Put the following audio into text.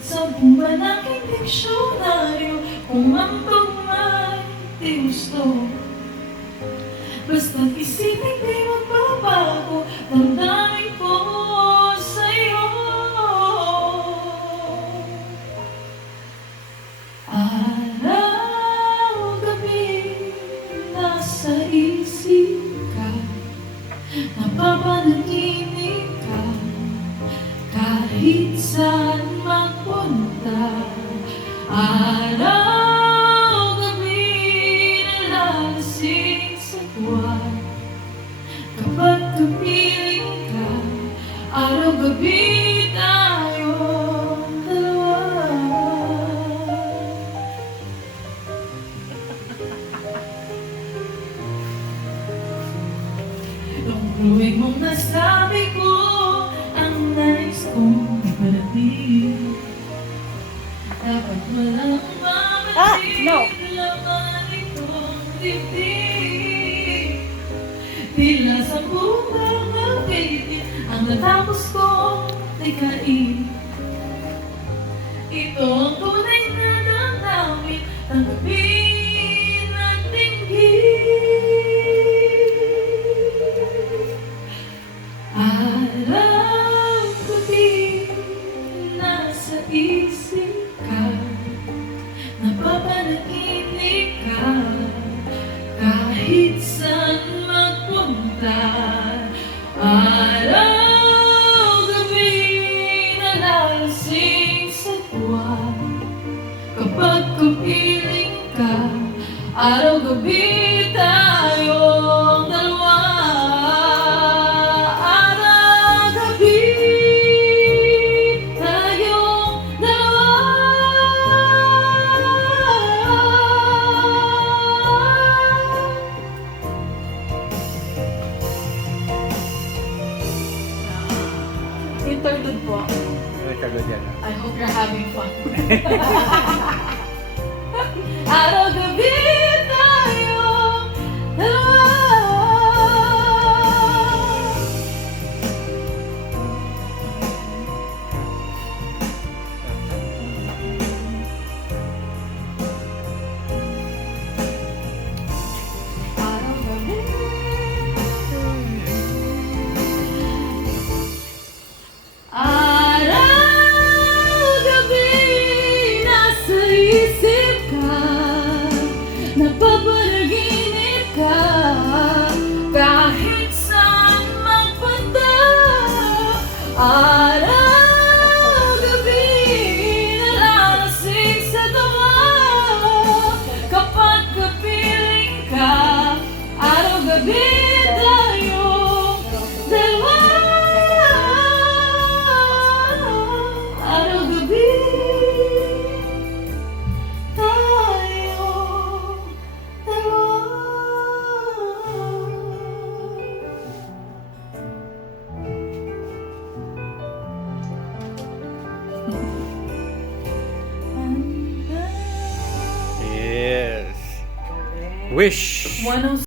Sa buwan aking diksyonaryo, kung ang pagmay di gusto. Basta't isipin di magbabago, damdamin ko sa'yo. Araw, gabi, nasa isip ka, napapanaginip ka, kahit saan magpunta. Araw, gabi, nalalasing sa buwan. Kapag kapiling ka, araw, gabi, tayong dalawa. Nung tuwing mong nasabi ko ang nais kong iparating, dapat walang mamatid, laman itong dibdib. Tila sa buong awitin ang natapos kong likain. Ito ang tunay na damdamin, tanggapin at dinggin. Araw-gabi, nasa isip ka, napapanaginip ka, kahit saan magpunta. Araw-gabi, nalalasing sa buwan. Kapag kapiling ka, araw-gabi, tayong dalawa. Araw-gabi, tayong dalawa. Interlude po. Interlude yan. I hope you're having fun. Araw-gabi tayong dalawa. Araw-gabi, araw-gabi, nasa isip ka, napapanaginip ka, kahit saan magpunta. Araw-gabi, nalalasing sa tawa. Kapag kapiling ka, araw-gabi, tayong dalawa. Araw-gabi, tayong dalawa. Yes. Wish. 106